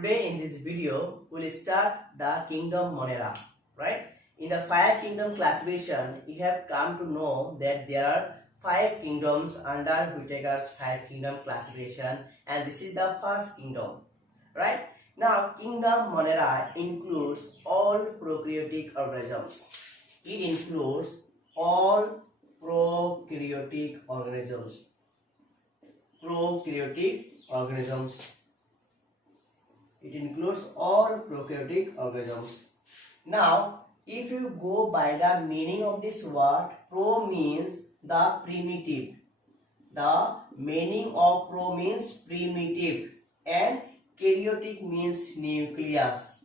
Today in this video, we'll start the kingdom Monera, right? In the five kingdom classification, we have come to know that there are five kingdoms under Whittaker's five kingdom classification, and this is the first kingdom, right? Now, kingdom Monera includes all prokaryotic organisms. It includes all prokaryotic organisms. Prokaryotic organisms. It includes all prokaryotic organisms. Now, if you go by the meaning of this word, pro means the primitive. The meaning of pro means primitive, and karyotic means nucleus.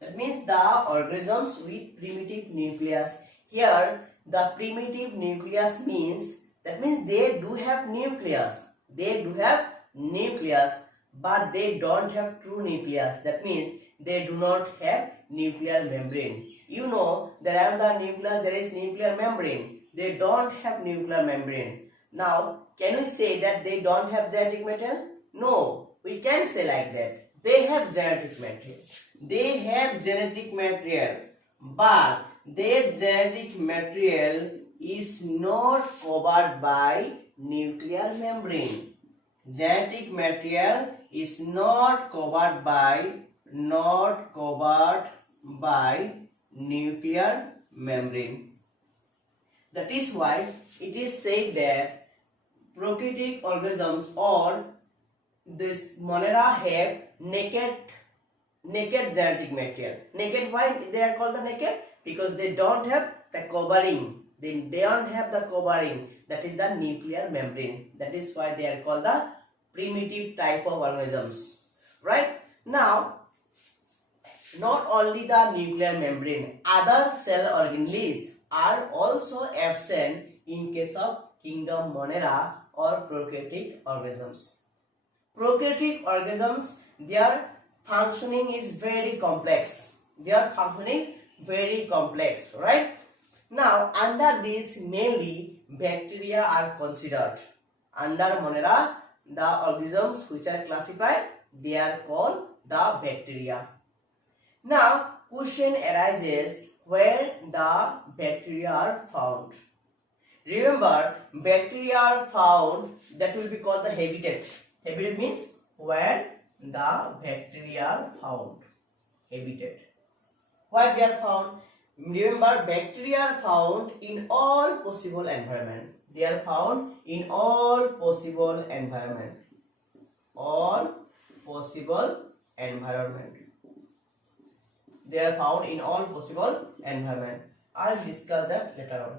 That means the organisms with primitive nucleus. Here, the primitive nucleus means, that means they do have nucleus. They do have nucleus, but they don't have true nucleus. That means they do not have nuclear membrane. You know that around the nucleus there is nuclear membrane. They don't have nuclear membrane. Now, can we say that they don't have genetic material? No, we can say like that. They have genetic material. They have genetic material, but their genetic material is not covered by nuclear membrane. Genetic material is not covered by nuclear membrane. That is why it is said that prokaryotic organisms or this Monera have naked genetic material. Naked, why they are called the naked? Because they don't have the covering. They don't have the covering, that is the nuclear membrane. That is why they are called the primitive type of organisms. Right? Now, not only the nuclear membrane, other cell organelles are also absent in case of kingdom Monera or prokaryotic organisms. Prokaryotic organisms, their functioning is very complex. Right? Now, under this, mainly bacteria are considered. Under Monera, the organisms which are classified, they are called the bacteria. Now, question arises where the bacteria are found. Remember, bacteria are found, that will be called the habitat. Habitat means where the bacteria are found. Habitat. Where they are found? Remember, bacteria are found in all possible environment. They are found in all possible environment. All possible environment. They are found in all possible environment. I will discuss that later on.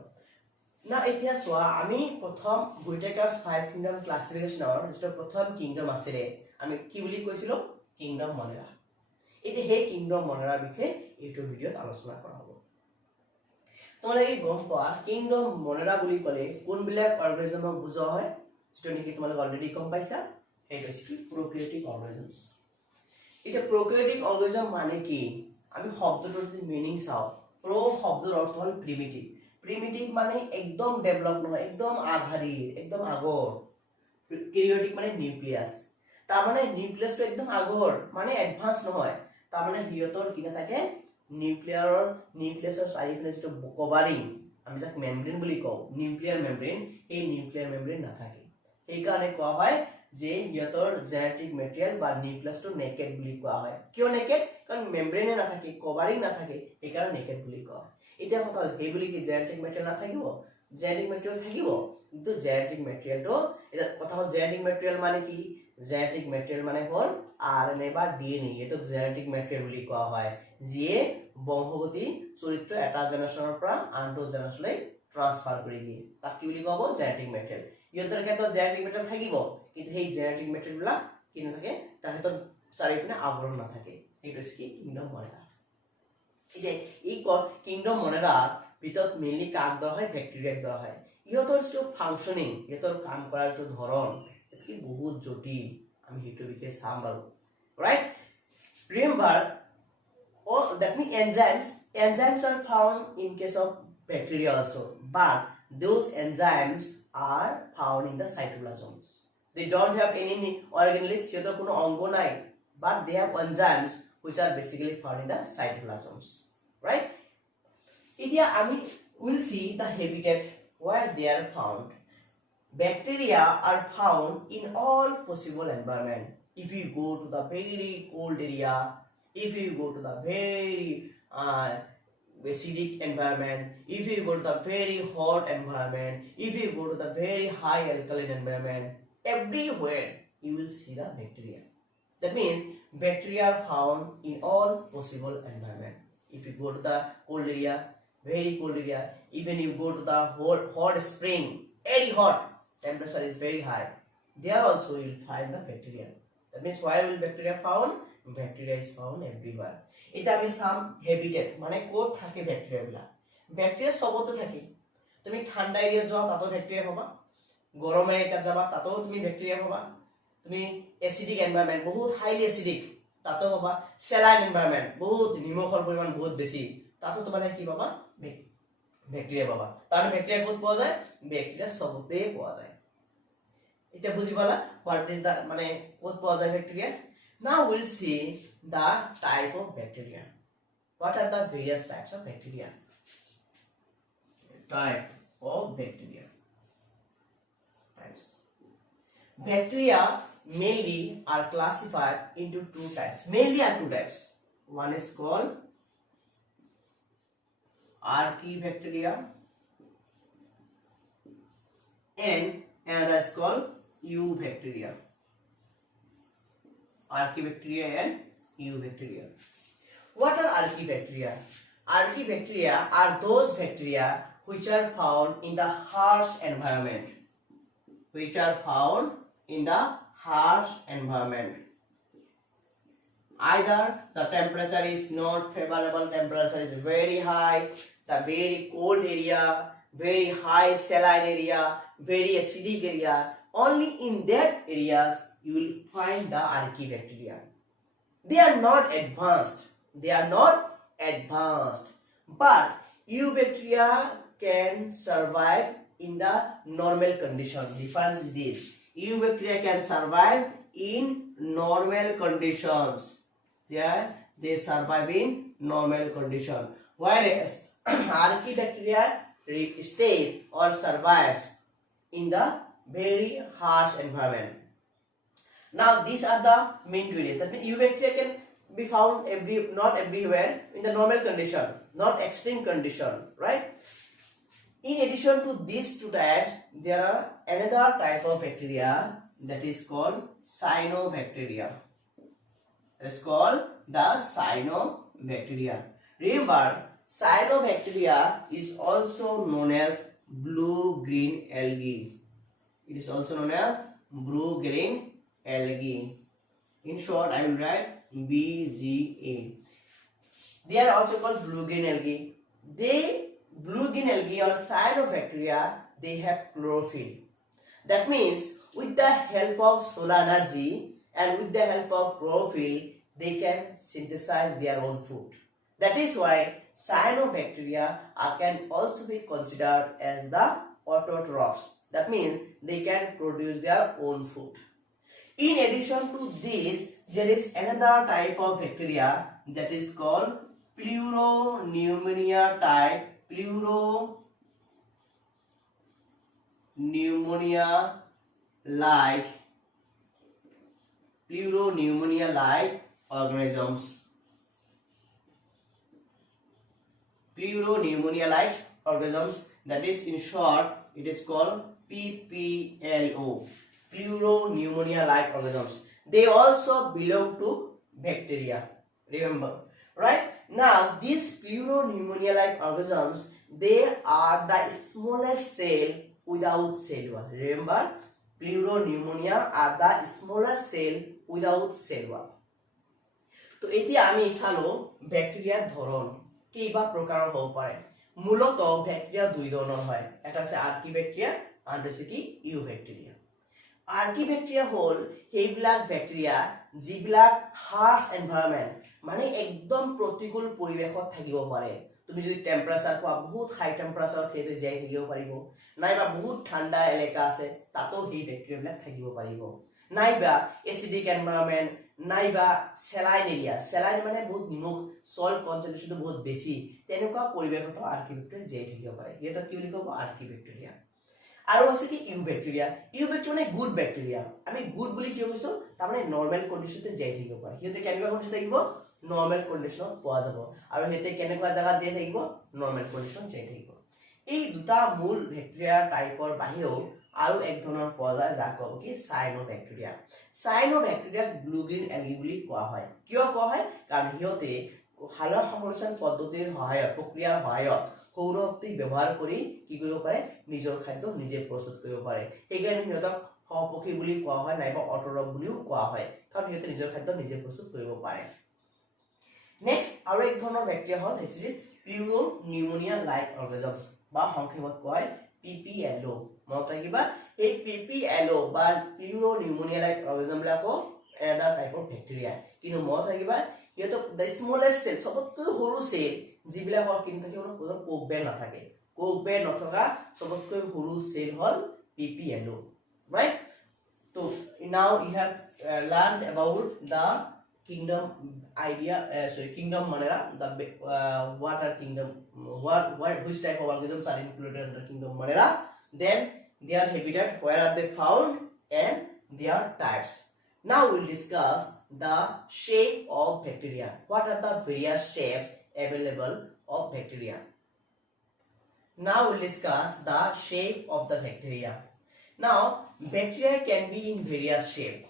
Now, এতিয়া চোৱা আমি প্ৰথম Whittaker's five kingdom classification যেটো প্ৰথম kingdom আছিলে আমি কি বুলি কৈছিলো kingdom Monera. এতিয়া সেই kingdom Monera বিষয়ে এইটো ভিডিওত আলোচনা কৰা হ'ব। তোমালোকে গম পোৱা kingdom Monera বুলি ক'লে কোনবিলাক অৰ্গানিজমক বুজোৱা হয় যেটো নেকি তোমালোকে অলৰেডি গম পাইছা সেইটো হৈছে prokaryotic organisms। এতিয়া prokaryotic organism মানে কি আমি শব্দটোৰ মিনিং চাও। pro শব্দৰ অৰ্থ হ'ল primitive। প্রিমিটিভ মানে একদম ডেভেলপ নহয়, একদম আধাৰিৰ, একদম আগৰ। ক্যারিওটিক মানে নিউক্লিয়াস, তাৰ মানে নিউক্লিয়াসটো একদম আগৰ, মানে এডভান্স নহয়। তাৰ মানে হিয়তৰ কি নাথাকে নিউক্লিয়াসৰ চাৰিফালে যেটো কভাৰিং আমি যাক মেমব্ৰেন বুলি কওঁ, নিউক্লিয়াৰ মেমব্ৰেন, এই নিউক্লিয়াৰ মেমব্ৰেন নাথাকে। এই কাৰণে কোৱা হয় যে হিয়তৰ জেনেটিক মেটেৰিয়েল বা নিউক্লিয়াসটো নেকেড বুলি কোৱা হয়। কিয় নেকেড? কাৰণ মেমব্ৰেনে নাথাকে, কভাৰিং নাথাকে, এই কাৰণে নেকেড বুলি কোৱা হয়। এতিয়া কথা হ'ল সেই বুলি কি জেনেটিক মেটেৰিয়েল নাথাকিব? জেনেটিক মেটেৰিয়েল থাকিব, কিন্তু জেনেটিক মেটেৰিয়েলটো এটা কথা হ'ল জেনেটিক মেটেৰিয়েল মানে কি? জেনেটিক মেটেৰিয়েল মানে হ'ল আৰএনএ বা ডিএনএ, এটোক জেনেটিক মেটেৰিয়েল বুলি কোৱা হয়, যিয়ে বংশগতি চৰিত্ৰ এটা জেনেৰেশ্যনৰ পৰা আনটো জেনেৰেশ্যনলৈ ট্ৰান্সফাৰ কৰি দিয়ে। তাক কি বুলি কোৱা হ'ব? Genetic material. ইহঁতৰ ক্ষেত্ৰত জেনেটিক মেটেৰিয়েল থাকিব, কিন্তু সেই জেনেটিক মেটেৰিয়েলবিলাক কি নাথাকে? তাৰ ক্ষেত্ৰত চাৰিওপিনে আৱৰণ নাথাকে। সেইটো হৈছে কি কিংডম Monera। এই কিংডম Moneraৰ ভিতৰত মেইনলি কাক ধৰা হয়? ব্যাকটেৰিয়াক ধৰা হয়। ইহঁতৰ যিটো ফাংচনিং, ইহঁতৰ কাম কৰাৰ যিটো ধৰণ, এইটো কি বহুত জটিল। আমি সেইটো বিষয়ে চাম বাৰু। Right? Remember, that means enzymes are found in case of bacteria also, but those enzymes are found in the cytoplasms. They don't have any organelles, সিহঁতৰ কোনো অংগ নাই, but they have enzymes which are basically found in the cytoplasms, right? Here we'll see the habitat where they are found. Bacteria are found in all possible environment. If you go to the very cold area, if you go to the very acidic environment, if you go to the very hot environment, if you go to the very high alkaline environment, everywhere you will see the bacteria. That means bacteria are found in all possible environment. If you go to the cold area, very cold area, even you go to the hot spring, very hot, temperature is very high, there also you will find the bacteria. That means where will bacteria found? Bacteria is found everywhere. এটা আমি সাম habitat মানে code থাকে bacteria গুলা bacteria সবতে থাকে তুমি ঠান্ডা area যাও তাতো ব্যাকটেরিয়া পাবা গরম এরিয়া যাবা তাতো তুমি ব্যাকটেরিয়া পাবা তুমি অ্যাসিডিক এনवायरमेंट বহুত হাইলি অ্যাসিডিক তাতো পাবা স্যালাইন এনवायरमेंट বহুত নিমখৰ পৰিমাণ বহুত বেছি তাতো তোমার কি পাবা ব্যাকটেরিয়া পাবা তাহলে ব্যাকটেরিয়া কোড পাওয়া যায় ব্যাকটেরিয়া সবতে পাওয়া যায় এটা বুঝি পালা হোয়াট ইজ দা মানে কোড পাওয়া যায় bacteria Now we'll see the type of bacteria. What are the various types of bacteria? Type of bacteria. Types. Bacteria mainly are classified into two types. Mainly are two types. One is called Archaebacteria and another is called Eubacteria. Archaebacteria and Eubacteria. What are Archaebacteria? Archaebacteria are those bacteria which are found in the harsh environment. Which are found in the harsh environment. Either the temperature is not favorable, temperature is very high, the very cold area, very high saline area, very acidic area. Only in that areas you will find the Archaebacteria. They are not advanced. They are not advanced. But Eubacteria can survive in the normal condition. Difference is this. Eubacteria can survive in normal conditions. They survive in normal condition. Whereas Archaebacteria stays or survives in the very harsh environment. Now these are the main variants. That means Eubacteria can be found not everywhere in the normal condition, not extreme condition, right? In addition to these two types, there are another type of bacteria that is called Cyanobacteria. It's called the Cyanobacteria. Remember, Cyanobacteria is also known as blue-green algae. It is also known as blue-green algae. In short, I will write BGA. They are also called blue-green algae. Blue-green algae or cyanobacteria, they have chlorophyll. That means with the help of solar energy and with the help of chlorophyll, they can synthesize their own food. That is why cyanobacteria can also be considered as the autotrophs. That means they can produce their own food. In addition to this, there is another type of bacteria that is called Pleuropneumonia type. Pleuropneumonia-like organisms. Pleuropneumonia-like organisms, that is in short, it is called PPLO. Pleuropneumonia-like organisms. They also belong to bacteria. Remember, right? Now, these pleuropneumonia-like organisms, they are the smallest cell without cell wall. Remember, pleuropneumonia are the smallest cell without cell wall. তো এতিয়া আমি চালো ব্যাকটেরিয়াৰ ধৰণ কেইবা প্ৰকাৰৰ হ'ব পাৰে মূলত ব্যাকটেরিয়া দুই ধৰণৰ হয় এটা আছে আৰ্কিব্যাকটেরিয়া আৰু আছে কি ইউব্যাকটেরিয়া আৰ্কিব্যাকটেরিয়া হ'ল সেইবিলাক ব্যাকটেরিয়া যিবিলাক হাৰ্শ এনভায়ৰনমেন্ট মানে একদম প্ৰতিকূল পৰিবেশত থাকিব পাৰে তুমি যদি টেম্পারেচার পোৱা বহুত হাই টেম্পারেচাৰত হেতে যাই থাকিব পাৰিব নাইবা বহুত ঠাণ্ডা এলেকা আছে তাতো সেই ব্যাকটেরিয়াবিলাক থাকিব পাৰিব নাইবা এসিডিক এনভায়রনমেন্ট নাইবা সেলাইন এরিয়া সেলাইন মানে বহুত নিমখ সল্ট কনসেন্ট্রেশনটো বহুত বেছি তেনেকুৱা পৰিৱেশত আৰ্কিবেক্টেৰিয়া জীয়াই থাকিব পাৰে ইহঁতক কি বুলি ক'ব আৰ্কিবেক্টেৰিয়া আৰু আছে কি ইউবেক্টেৰিয়া ইউবেক্টেৰিয়া মানে গুড বেক্টেৰিয়া আমি গুড বুলি কিয় কৈছো তাৰমানে নৰ্মেল কণ্ডিশ্যনতে জীয়াই থাকিব পাৰে ইহঁতে কেনেকুৱা কণ্ডিশ্যন থাকিব নৰ্মেল কণ্ডিশ্যনত পোৱা যাব আৰু সিহঁতে কেনেকুৱা জাগাত জীয়াই থাকিব নৰ্মেল কণ্ডিশ্যন জীয়াই থাকিব এই দুটা মূল বেক্টেৰিয়া টাইপৰ বাহিৰেও আৰু এক ধৰণৰ পোৱা যায় যাক ক'ব কি সাইনোবেক্টেৰিয়া সাইনোবেক্টেৰিয়া ব্লু গ্ৰীণ এলগি বুলি কোৱা হয় কিয় কোৱা হয় কাৰণ সিহঁতে সালোক সংশ্লেষণ পদ্ধতিৰ সহায়ত প্ৰক্ৰিয়াৰ সহায়ত সৌৰ শক্তি ব্যৱহাৰ কৰি কি কৰিব পাৰে নিজৰ খাদ্য নিজে প্ৰস্তুত কৰিব পাৰে সেইকাৰণে সিহঁতক সহপক্ষী বুলি কোৱা হয় নাইবা অটৰব বুলিও কোৱা হয় কাৰণ সিহঁতে নিজৰ খাদ্য নিজে প্ৰস্তুত কৰিব পাৰে নেক্সট আৰু এক ধৰণৰ বেক্টেৰিয়া হ'ল হৈছে পিউৰো নিউমোনিয়া লাইক অৰ্গানিজমছ বা সংক্ষেপত কয় PPLO মনত ৰাখিবা এই PPLO বা পিউৰো নিউমোনিয়া লাইক অৰ্গানিজম বিলাকো এটা টাইপৰ বেক্টেৰিয়া কিন্তু মনত ৰাখিবা ইহঁতক দ্য স্মলেষ্ট সেল সবতকৈ সৰু সেল যিবিলাকৰ কিন্তু কোনো কোকবেৰ নাথাকে কোকবেৰ নথকা সবতকৈ সৰু সেল হ'ল PPLO right so now you have learned about the kingdom idea kingdom manera the what are kingdom which type of organisms are included under kingdom manera then their habitat where are they found and their types now we'll discuss the shape of bacteria what are the various shapes available of bacteria now we'll discuss the shape of the bacteria now bacteria can be in various shape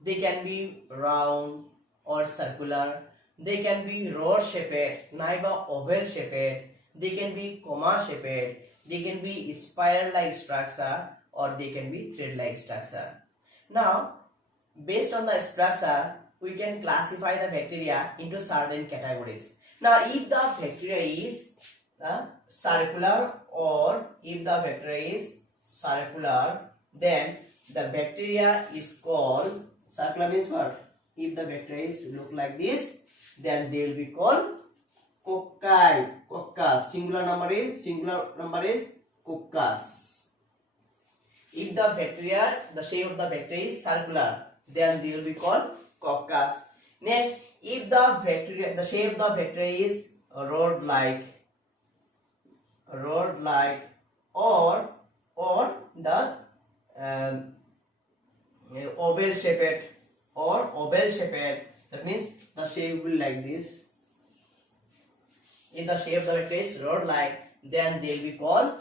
they can be round or circular they can be rod shaped naiba oval shaped they can be comma shaped they can be spiral like structure or they can be thread like structure now based on the structure we can classify the bacteria into certain categories now if the bacteria is circular or if the bacteria is circular then the bacteria is called circular means what if the bacteria look like this then they will be called cocci coccus singular number is coccus if the bacteria the shape of the bacteria is circular then they will be called coccus next if the bacteria the shape of the bacteria is rod like or the oval shaped that means the shape will like this if the shape of the bacteria is rod like then they will be called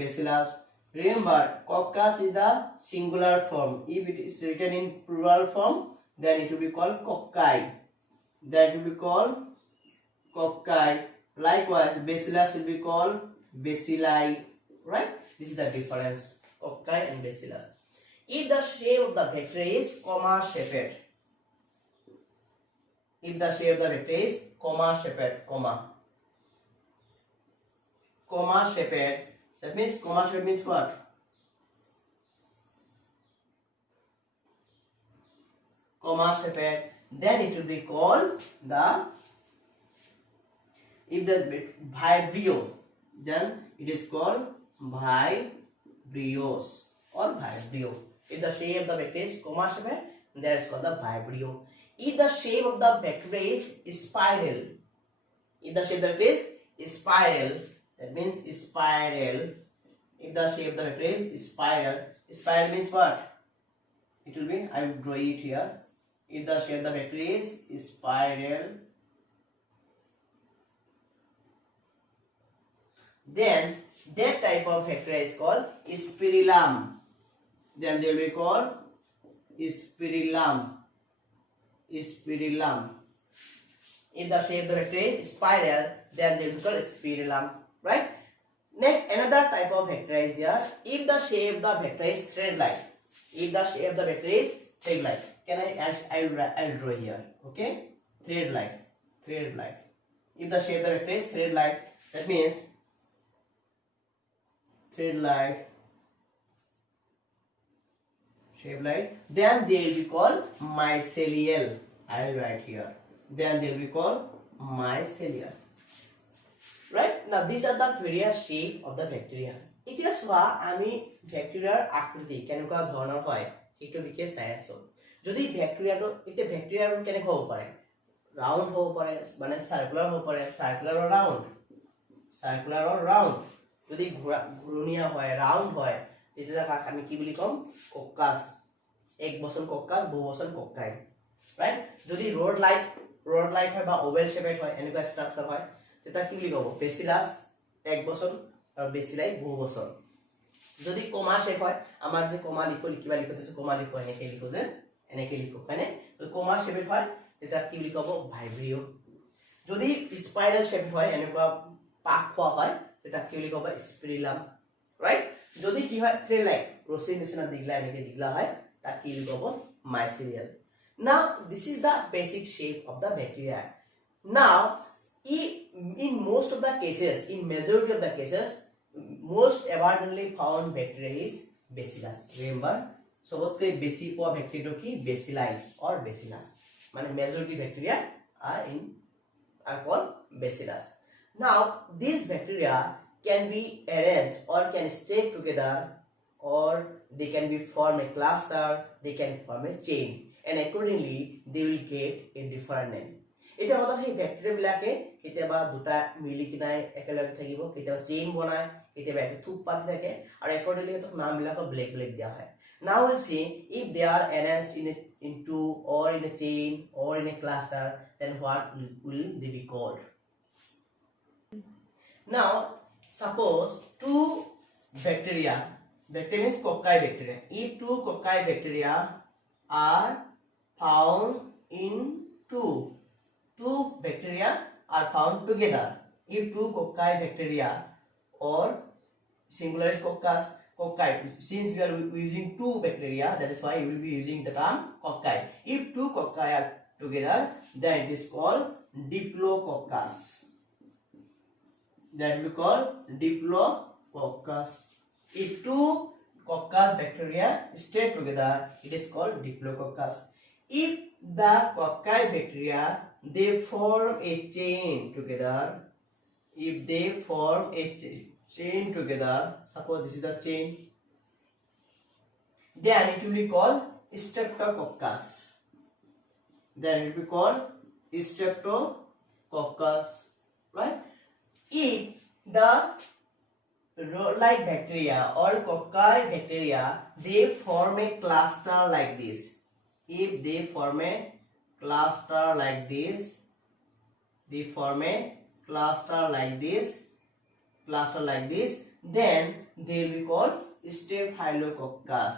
bacillus remember coccus is the singular form if it is written in plural form then it will be called cocci likewise bacillus will be called bacilli right this is the difference cocci and bacillus if the shape of the bacteria is comma shaped that means comma shaped means what comma shaped then it will be called the if the vibrio then it is called vibrios or vibrio if the shape of the bacteria is comma shaped that is called the vibrio if the shape of the bacteria is spiral if the shape of the bacteria is spiral that means spiral if the shape of the bacteria is spiral means what it will be I will draw it here if the shape of the bacteria is spiral then that type of bacteria is called spirillum then they will be called spirillum if the shape of the bacteria is spiral then they will be called spirillum right next another type of bacteria is there if the shape of the bacteria is thread like can I'll draw here okay thread like if the shape of the bacteria is thread like that means thread like shape like then they will be called mycelial I will write here then they will be called mycelial right? Now these are the various shape of the bacteria. এতিয়া চোৱা আমি ব্যাকটেৰিয়াৰ আকৃতি কেনেকুৱা ধৰণৰ হয় সেইটো বিষয়ে চাই আছো। যদি ব্যাকটেৰিয়াটো এতিয়া ব্যাকটেৰিয়াৰ কেনেকুৱা হ'ব পাৰে, ৰাউন্ড হ'ব পাৰে, মানে সাৰ্কুলাৰ হ'ব পাৰে, সাৰ্কুলাৰ অৰ ৰাউন্ড, সাৰ্কুলাৰ অৰ ৰাউন্ড। যদি ঘূৰণীয়া হয়, ৰাউন্ড হয়, তেতিয়া তাক আমি কি বুলি ক'ম, কক্কাছ। এক বচন কক্কাছ, বহু বচন কক্কাই, ৰাইট? যদি ৰড লাইক হয় বা ওভেল শেপেড হয়, এনেকুৱা ষ্ট্ৰাকচাৰ হয়, তেতিয়া কি বুলি ক'ব, বেচিলাছ এক বচন আৰু বেচিলাই বহু বচন। যদি কমা শেপ হয়, আমাৰ যে কমা লিখিবা লিখোতে কমা লিখো এনেকে লিখো যে এনেকে লিখো, হয়নে? তো কমা শেপেড হয় তেতিয়া কি বুলি ক'ব, ভাইব্ৰিও। যদি স্পাইৰাল শেপ হয়, এনেকুৱা পাক খোৱা হয়, তেতিয়া কি বুলি ক'ব, স্পিৰিলাম, ৰাইট? যদি কি হয় থ্ৰেড লাইক ৰছীৰ নিচিনা দীঘলা এনেকে দীঘলা হয়, তাক কি বুলি ক'ব, মাইসেলিয়াল। Now this is the basic shape of the bacteria. Now in most of the cases, in majority of the cases, most abundantly found bacteria is bacillus. Remember, सबसे बेसी पोआ बैक्टीरिया की bacilli or bacillus. माने majority bacteria are called bacillus. Now these bacteria can be arranged or can stay together, or they can be form a cluster, they can form a chain, and accordingly they will get a different name. এটা মতলব এই bacteria বিলাকে কেতিয়াবা দুটা মিলি কিনাই একেলগে থাকিব, কেতিয়াবা chain বনায়, কেতিয়াবা একটা থুপ পাতি থাকে, আর accordingly তো নাম বিলাকো ব্লেক দিয়া হয়। Now we'll see if they are arranged in two or in a chain or in a cluster, then what will they be called? Now suppose two bacteria means cocci bacteria. If two cocci bacteria are found in two bacteria are found together. If two cocci bacteria or singular is coccus, cocci, since we are using two bacteria, that is why we will be using the term cocci. If two cocci are together, then it is called diplococcus. That will be called diplococcus. If two coccus bacteria stay together, it is called diplococcus. If the cocci bacteria they form a chain together, if they form a chain together, suppose this is the chain, then it will be called streptococcus. Then it will be called streptococcus, right? If the rod-like bacteria or cocci bacteria they form a cluster like this, if they form a cluster like this, they form a cluster like this, then they will be called staphylococcus.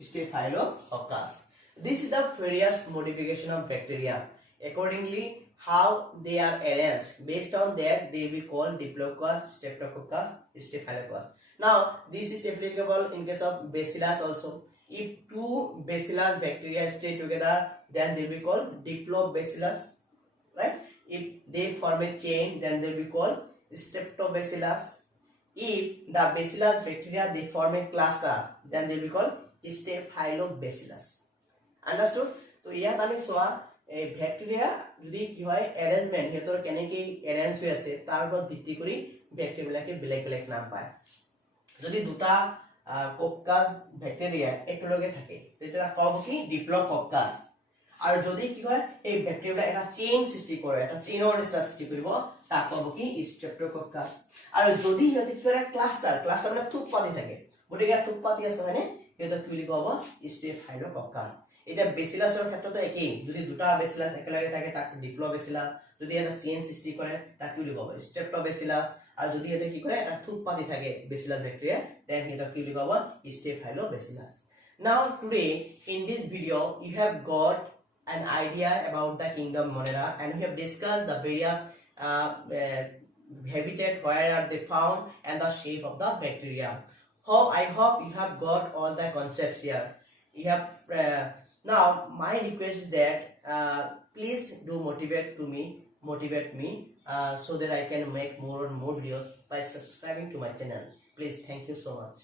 Staphylococcus. This is the various modification of bacteria. Accordingly, how they are arranged, based on that they will be called diplococcus, streptococcus, staphylococcus. Now this is applicable in case of bacillus also. If two bacillus bacteria stay together, then they will be called diplobacillus, right? If they form a chain, then they will be called streptobacillus. If the bacillus bacteria they form a cluster, then they will be called staphylobacillus. Understood? So ইয়াত আমি সোয়া এই bacteria যদি কি হয় arrangement হেতৰ কেনেকৈ arrange হৈ আছে তাৰ ওপৰত ভিত্তি কৰি ব্যাকটেৰিয়াবিলাকে বেলেগ নাম পায়। যদি দুটা কোক্কাস ব্যাকটেরিয়া একেলগে থাকে তেতিয়া কব কি ডিপ্লোকক্কাস। আৰু যদি কি হয় এই ব্যাকটেরিয়াটা এটা চেইন সৃষ্টি কৰে, এটা চেইনৰ নিচিনা সৃষ্টি কৰিব, তাক কব কি স্ট্ৰেপ্টোকক্কাস। আৰু যদি সিহঁতে কি কৰে ক্লাস্টাৰ মানে থুপ পাতি থাকে, গতিকে থুপ পাতি আছে হয়নে, সিহঁতক কি বুলি কব স্টেফাইলোকক্কাস। এটা বেসিলাসৰ ক্ষেত্ৰতে একেই, যদি দুটা বেসিলাস একেলগে থাকে তাক ডিপ্লোবেসিলাস, যদি এটা চেইন সৃষ্টি কৰে তাক কি বুলি কব স্ট্ৰেপ্টোবেসিলাস, আৰু যদি এটা কি কৰে এটা থুপ পাতি থাকে বেসিলাস ব্যাকটেরিয়া, দেন সিহঁতক কি বুলি কব স্টেফাইলোবেসিলাস। Now today in this video you have got an idea about the kingdom Monera, and we have discussed the various habitat where are they found and the shape of the bacteria. I hope you have got all the concepts here. You have now my request is that please do motivate me so that I can make more and more videos by subscribing to my channel. Please, thank you so much.